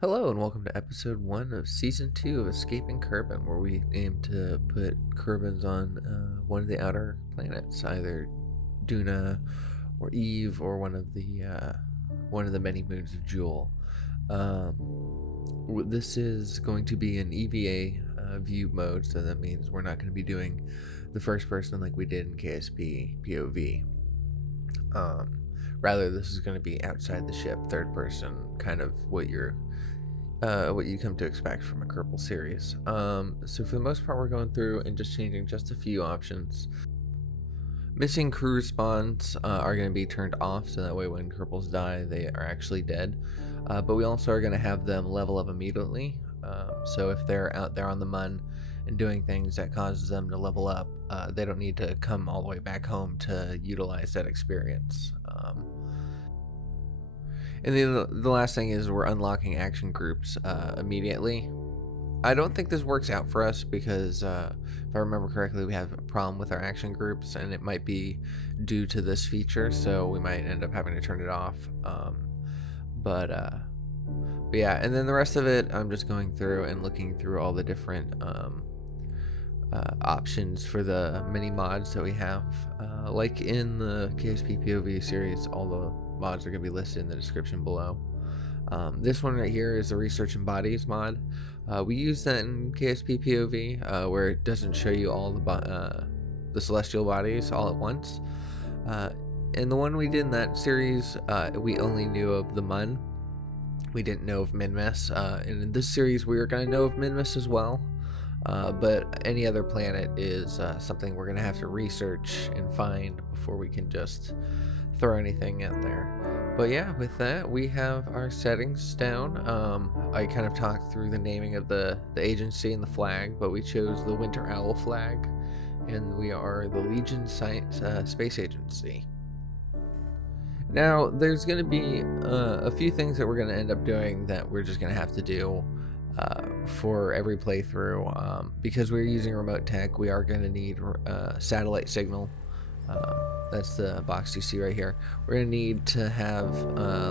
Hello and welcome to episode 1 of season 2 of Escaping Kerbin, where we aim to put Kerbins on one of the outer planets, either Duna or Eve or one of the many moons of Jewel. This is going to be an EVA view mode, so that means we're not going to be doing the first person like we did in KSP POV. Rather, this is going to be outside the ship, third person, kind of what you come to expect from a Kerbal series. So for the most part, we're going through and just changing just a few options. Missing crew spawns are going to be turned off, so that way when Kerbals die, they are actually dead. But we also are going to have them level up immediately. So if they're out there on the Mun and doing things that causes them to level up, they don't need to come all the way back home to utilize that experience. And the last thing is we're unlocking action groups immediately. I don't think this works out for us because if I remember correctly, we have a problem with our action groups, and it might be due to this feature, so we might end up having to turn it off. But yeah, and then the rest of it, I'm just going through and looking through all the different options for the mini mods that we have. Like in the KSP POV series, all the mods are going to be listed in the description below. This one right here is the Research and Bodies mod. We use that in KSP POV, where it doesn't show you all the celestial bodies all at once. And the one we did in that series, we only knew of the Mun. We didn't know of Minmus. And in this series, we are going to know of Minmus as well. But any other planet is something we're going to have to research and find before we can just throw anything out there. But yeah, with that, we have our settings down. I kind of talked through the naming of the agency and the flag, but we chose the Winter Owl flag, and we are the Legion Space Agency. Now, there's going to be a few things that we're going to end up doing that we're just going to have to do for every playthrough. Because we're using RemoteTech, we are going to need satellite signal. That's the box you see right here. We're going to need to have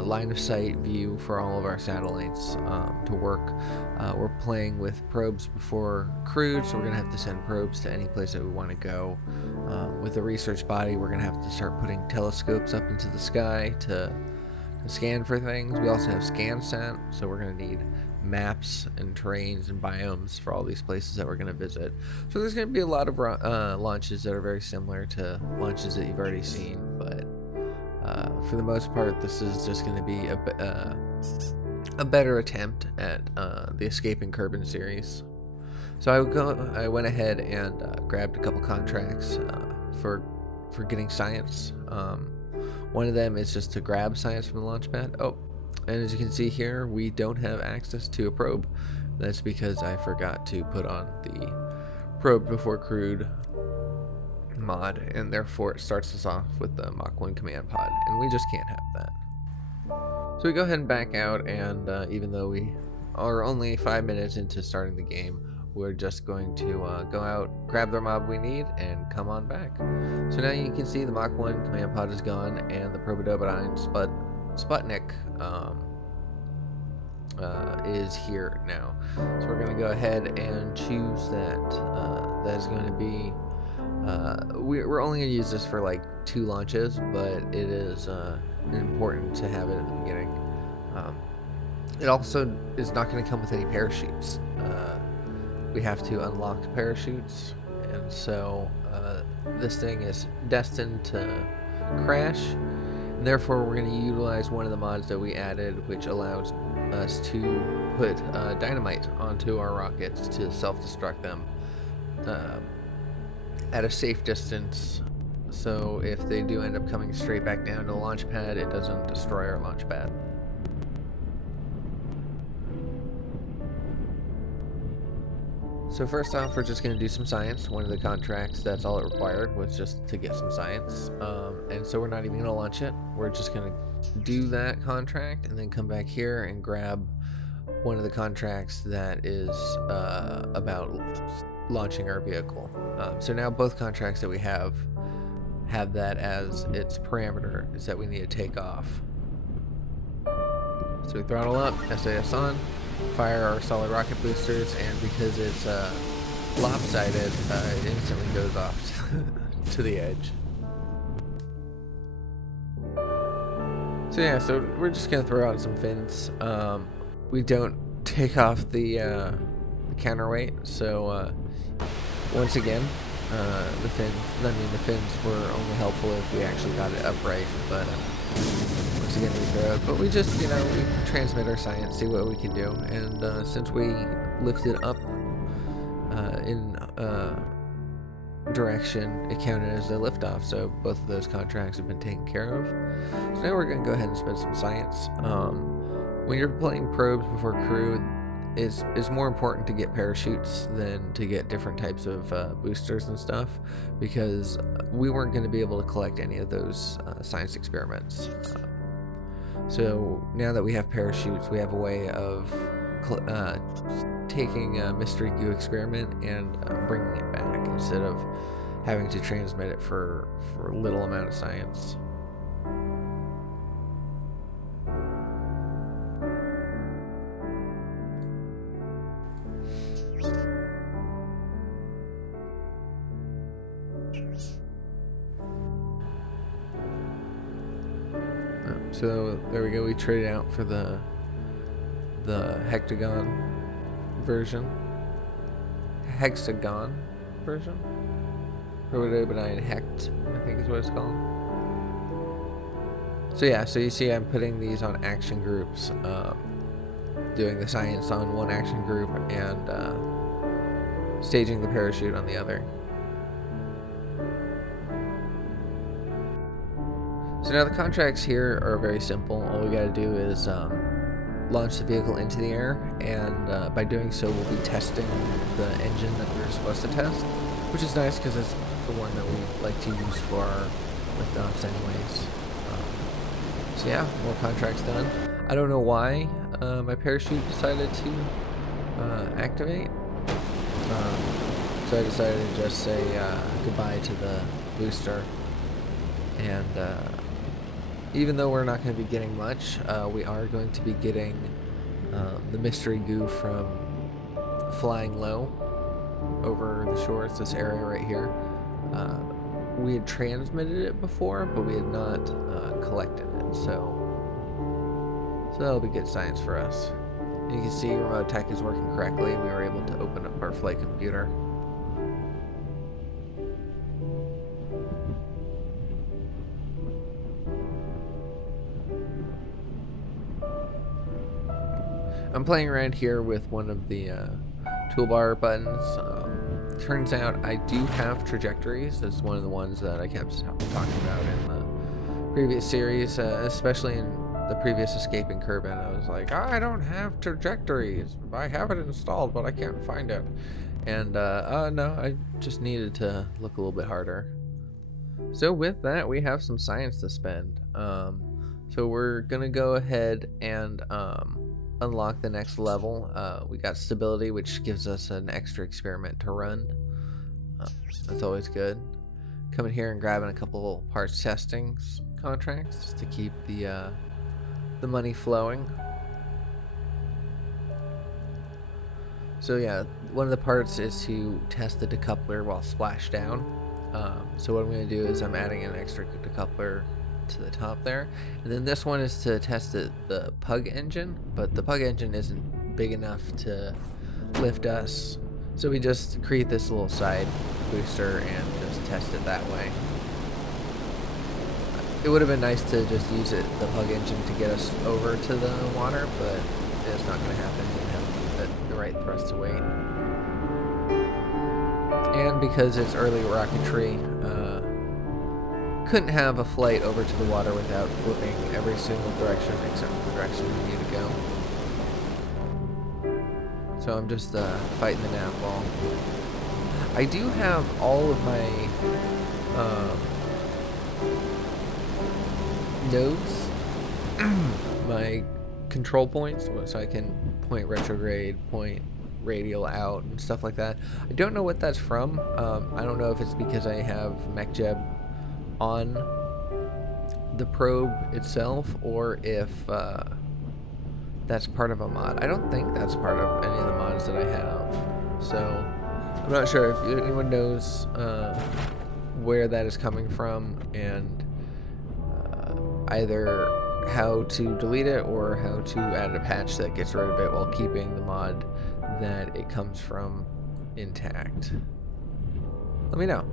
line of sight view for all of our satellites to work. We're playing with probes before crewed, so we're going to have to send probes to any place that we want to go. With the research body, we're going to have to start putting telescopes up into the sky to scan for things. We also have ScanSat, so we're going to need maps and terrains and biomes for all these places that we're going to visit. So there's going to be a lot of launches that are very similar to launches that you've already seen, but for the most part, this is just going to be a better attempt at the Escaping Kerbin series. So I went ahead and grabbed a couple contracts for getting science. One of them is just to grab science from the launch pad. Oh, and as you can see here, we don't have access to a probe. That's because I forgot to put on the probe before crewed mod, and therefore it starts us off with the Mach 1 command pod, and we just can't have that. So we go ahead and back out, and even though we are only 5 minutes into starting the game, we're just going to go out, grab the mob we need, and come on back. So now you can see the Mach 1 command pod is gone, and the Probodobodine Sputnik is here now. So we're going to go ahead and choose that. That is going to be we're only going to use this for like 2 launches, but it is important to have it at the beginning. It also is not going to come with any parachutes. We have to unlock parachutes, and so this thing is destined to crash. And therefore, we're going to utilize one of the mods that we added, which allows us to put dynamite onto our rockets to self-destruct them at a safe distance. So if they do end up coming straight back down to the launch pad, it doesn't destroy our launch pad. So first off, we're just going to do some science. One of the contracts, that's all it required, was just to get some science. And so we're not even going to launch it. We're just going to do that contract and then come back here and grab one of the contracts that is about launching our vehicle. So now both contracts that we have that as its parameter, is that we need to take off. So we throttle up, SAS on, fire our solid rocket boosters, and because it's lopsided, it instantly goes off to the edge. So yeah, so we're just gonna throw out some fins. We don't take off the counterweight, so once again, the fins were only helpful if we actually got it upright, but once again we throw it. But we just, we transmit our science, see what we can do, and since we lifted up in direction, it counted as a liftoff, so both of those contracts have been taken care of. So now we're going to go ahead and spend some science. When you're playing probes before crew, it's more important to get parachutes than to get different types of boosters and stuff, because we weren't going to be able to collect any of those science experiments. So now that we have parachutes, we have a way of taking a mystery goo experiment and bringing it back instead of having to transmit it for a little amount of science. So there we go, we traded out for the hexagon version. RemoteTech Hecht, I think is what it's called. So yeah, so you see I'm putting these on action groups, doing the science on one action group and staging the parachute on the other. So now the contracts here are very simple. All we gotta do is launch the vehicle into the air, and by doing so we'll be testing the engine that we were supposed to test, which is nice because it's the one that we like to use for our liftoffs anyways. So yeah, more contracts done. I don't know why my parachute decided to activate, so I decided to just say goodbye to the booster, and even though we're not going to be getting much, we are going to be getting the mystery goo from flying low over the shores, this area right here. We had transmitted it before, but we had not collected it, so that'll be good science for us. And you can see RemoteTech is working correctly. We were able to open up our flight computer. I'm playing around here with one of the toolbar buttons. Turns out I do have trajectories. That's one of the ones that I kept talking about in the previous series, especially in the previous Escaping Kerbin. I was like, I don't have trajectories. I have it installed, but I can't find it. And no, I just needed to look a little bit harder. So with that, we have some science to spend. So we're gonna go ahead and unlock the next level. We got stability, which gives us an extra experiment to run. That's always good. Coming here and grabbing a couple parts testing contracts just to keep the money flowing. So yeah, one of the parts is to test the decoupler while splashed down. So what I'm going to do is I'm adding an extra decoupler to the top there, and then this one is to test the pug engine, but the pug engine isn't big enough to lift us, so we just create this little side booster and just test it that way. It would have been nice to just use the pug engine to get us over to the water, but it's not going to happen. We have the right thrust to weight, and because it's early rocketry, couldn't have a flight over to the water without flipping every single direction except for the direction we need to go. So I'm just fighting the nav ball. I do have all of my nodes, my control points, so I can point retrograde, point radial out, and stuff like that. I don't know what that's from. I don't know if it's because I have MechJeb on the probe itself, or if that's part of a mod. I don't think that's part of any of the mods that I have. So I'm not sure if anyone knows where that is coming from, and either how to delete it or how to add a patch that gets rid of it while keeping the mod that it comes from intact. Let me know.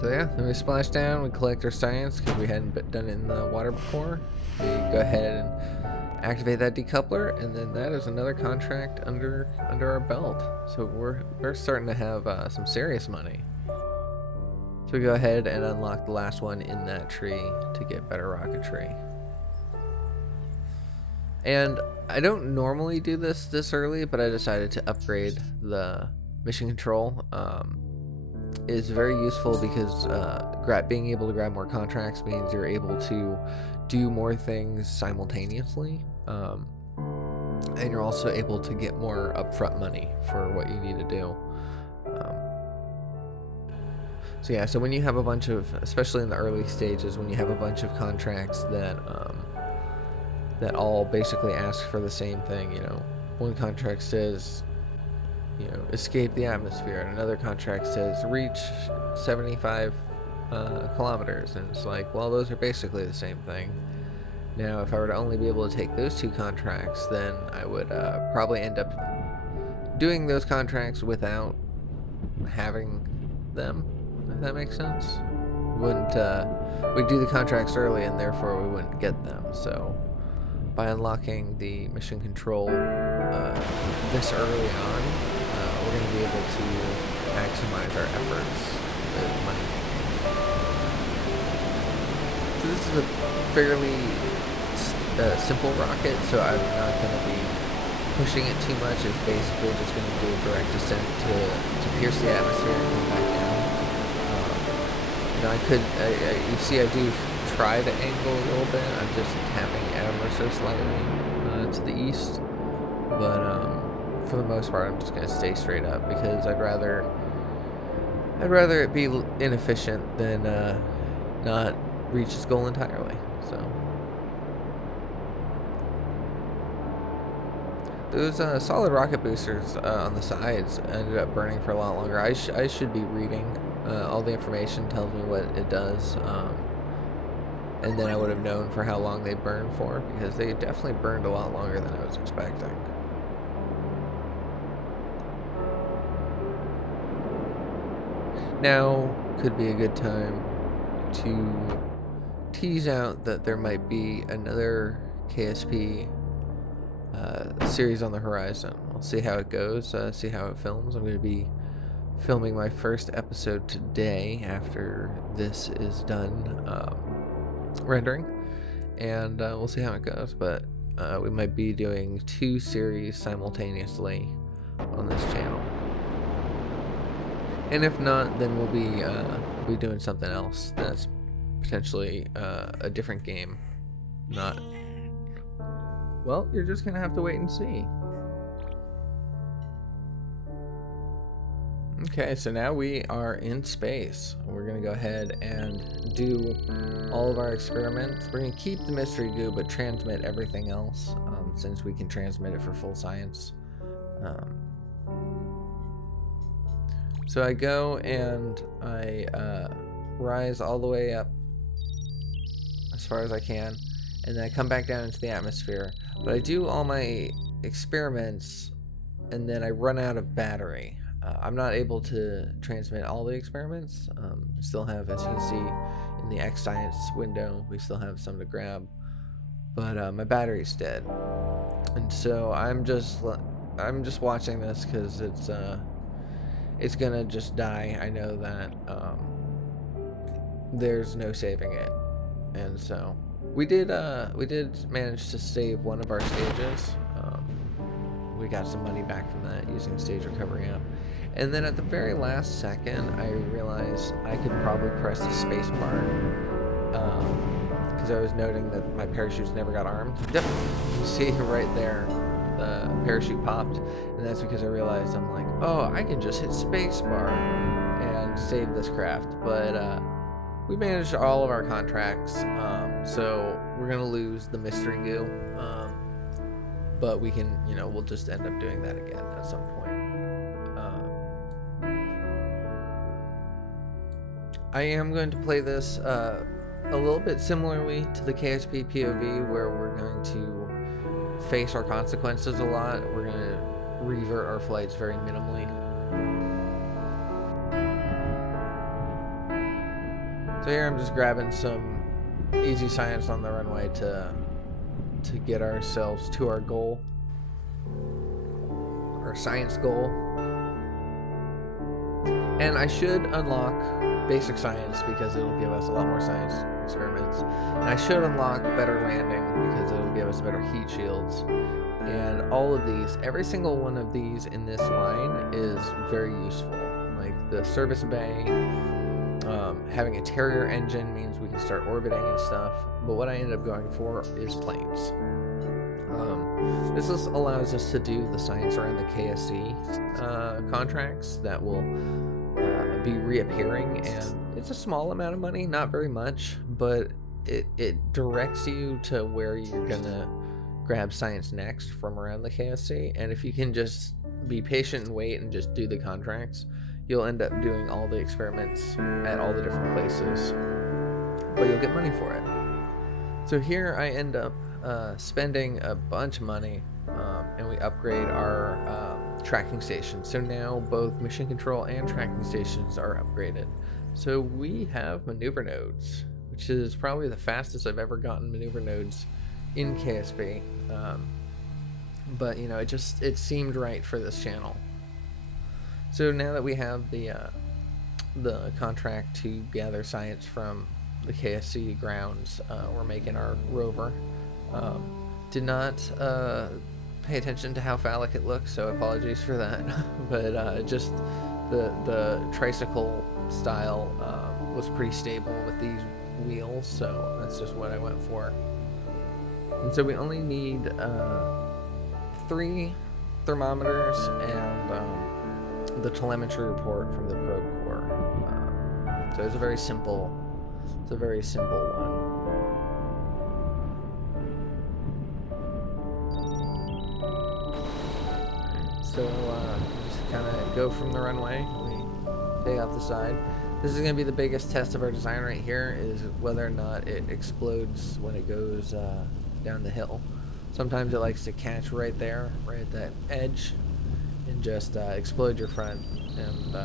So yeah, then we splash down, we collect our science because we hadn't done it in the water before. We go ahead and activate that decoupler, and then that is another contract under our belt. So we're starting to have some serious money. So we go ahead and unlock the last one in that tree to get better rocketry. And I don't normally do this early, but I decided to upgrade the mission control. Is very useful because being able to grab more contracts means you're able to do more things simultaneously, and you're also able to get more upfront money for what you need to do. So yeah, so when you have a bunch of, especially in the early stages, when you have a bunch of contracts that that all basically ask for the same thing, you know, one contract says, you know, escape the atmosphere, and another contract says reach 75 kilometers, and it's like, well, those are basically the same thing. Now, if I were to only be able to take those two contracts, then I would probably end up doing those contracts without having them, if that makes sense. We'd do the contracts early, and therefore we wouldn't get them. So by unlocking the mission control this early on, we're going to be able to maximize our efforts with money making. So this is a fairly simple rocket, so I'm not going to be pushing it too much. It's basically just going to do a direct descent to pierce the atmosphere and come back down. You know, you see I do try to angle a little bit. I'm just tapping ever so slightly to the east, but for the most part, I'm just going to stay straight up because I'd rather it be inefficient than not reach its goal entirely. So those solid rocket boosters on the sides ended up burning for a lot longer. I should be reading all the information, tells me what it does, and then I would have known for how long they burned for, because they definitely burned a lot longer than I was expecting. Now could be a good time to tease out that there might be another KSP series on the horizon. We'll see how it goes, see how it films. I'm going to be filming my first episode today after this is done rendering, and we'll see how it goes. But we might be doing 2 series simultaneously on this channel. And if not, then we'll be doing something else that's potentially a different game. Not... Well, you're just gonna have to wait and see. Okay, so now we are in space. We're gonna go ahead and do all of our experiments. We're gonna keep the mystery goo, but transmit everything else, since we can transmit it for full science. So I go and I rise all the way up as far as I can, and then I come back down into the atmosphere. But I do all my experiments, and then I run out of battery. I'm not able to transmit all the experiments. We still have, as you can see in the X Science window, we still have some to grab. But my battery's dead, and so I'm just watching this because it's gonna just die. I know that there's no saving it, and so we did manage to save one of our stages. We got some money back from that using stage recovery app, and then at the very last second, I realized I could probably press the space bar because I was noting that my parachutes never got armed. Yep, you see right there. The parachute popped, and that's because I realized, I'm like, oh, I can just hit spacebar and save this craft. But we managed all of our contracts, so we're gonna lose the mystery goo, but we can, we'll just end up doing that again at some point. I am going to play this a little bit similarly to the KSP POV, where we're going to face our consequences a lot. We're going to revert our flights very minimally. So here I'm just grabbing some easy science on the runway to get ourselves to our goal, our science goal. And I should unlock basic science because it'll give us a lot more science experiments. And I should unlock better landing because it'll give us better heat shields. And all of these, every single one of these in this line is very useful. Like the service bay, having a Terrier engine means we can start orbiting and stuff. But what I ended up going for is planes. This allows us to do the science around the KSC contracts that will be reappearing, and it's a small amount of money, not very much, but it directs you to where you're gonna grab science next from around the KSC. And if you can just be patient and wait and just do the contracts, you'll end up doing all the experiments at all the different places, but you'll get money for it. So here I end up spending a bunch of money, and we upgrade our tracking station. So now both mission control and tracking stations are upgraded. So we have maneuver nodes, which is probably the fastest I've ever gotten maneuver nodes in KSP. But it seemed right for this channel. So now that we have the contract to gather science from the KSC grounds, we're making our rover. Did not pay attention to how phallic it looks, so apologies for that. But just the tricycle style was pretty stable with these wheels, so that's just what I went for. And so we only need 3 thermometers and the telemetry report from the probe core. So it's a very simple one. So just kind of go from the runway, we take out the side. This is going to be the biggest test of our design right here, is whether or not it explodes when it goes down the hill. Sometimes it likes to catch right there, right at that edge, and just explode your front. And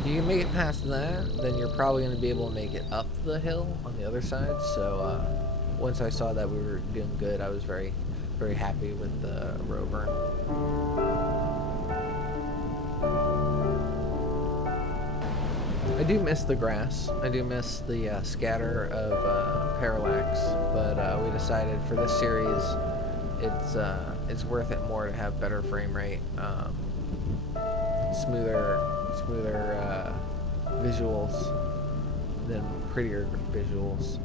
if you can make it past that, then you're probably going to be able to make it up the hill on the other side. So once I saw that we were doing good, I was very, very happy with the rover. I do miss the grass. I do miss the scatter of parallax, but we decided for this series it's worth it more to have better frame rate, smoother visuals than prettier visuals.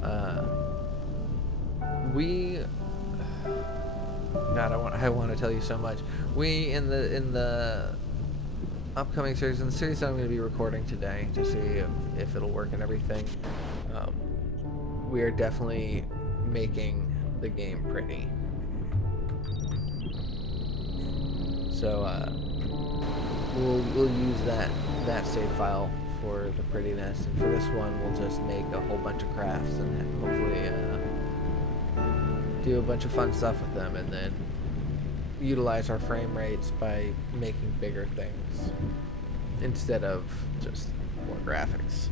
I want to tell you so much. We in the upcoming series, in the series that I'm going to be recording today to see if it'll work and everything, we are definitely making the game pretty. So we'll use that save file for the prettiness, and for this one we'll just make a whole bunch of crafts and hopefully do a bunch of fun stuff with them, and then utilize our frame rates by making bigger things instead of just more graphics.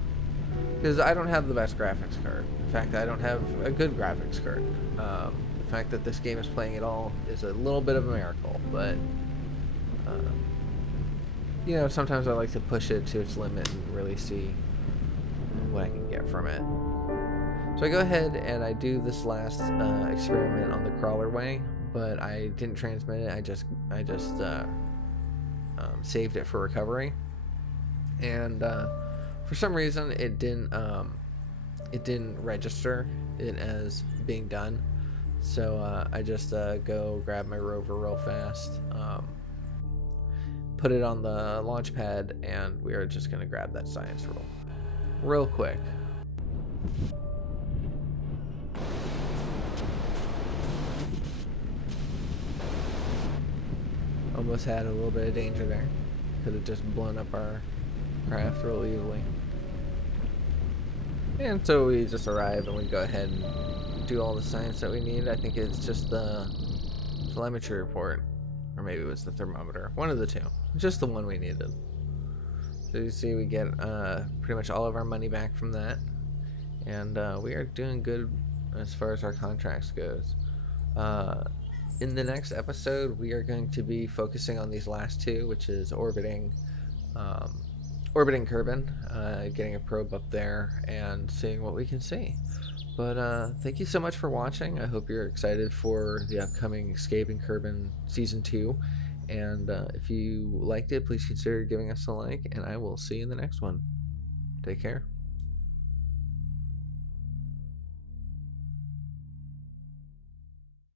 Because I don't have the best graphics card. In fact, I don't have a good graphics card. The fact that this game is playing at all is a little bit of a miracle, but sometimes I like to push it to its limit and really see what I can get from it. So I go ahead and I do this last experiment on the crawler way, but I didn't transmit it. I just saved it for recovery, and for some reason it didn't register it as being done. So I just go grab my rover real fast, put it on the launch pad, and we are just gonna grab that science roll real quick. Almost had a little bit of danger there. Could have just blown up our craft real easily. And so we just arrive and we go ahead and do all the science that we need. I think it's just the telemetry report, or maybe it was the thermometer. One of the two. Just the one we needed. So you see we get pretty much all of our money back from that. And we are doing good as far as our contracts goes. In the next episode, we are going to be focusing on these last two, which is orbiting Kerbin, getting a probe up there and seeing what we can see. But thank you so much for watching. I hope you're excited for the upcoming Escaping Kerbin Season 2. And if you liked it, please consider giving us a like, and I will see you in the next one. Take care.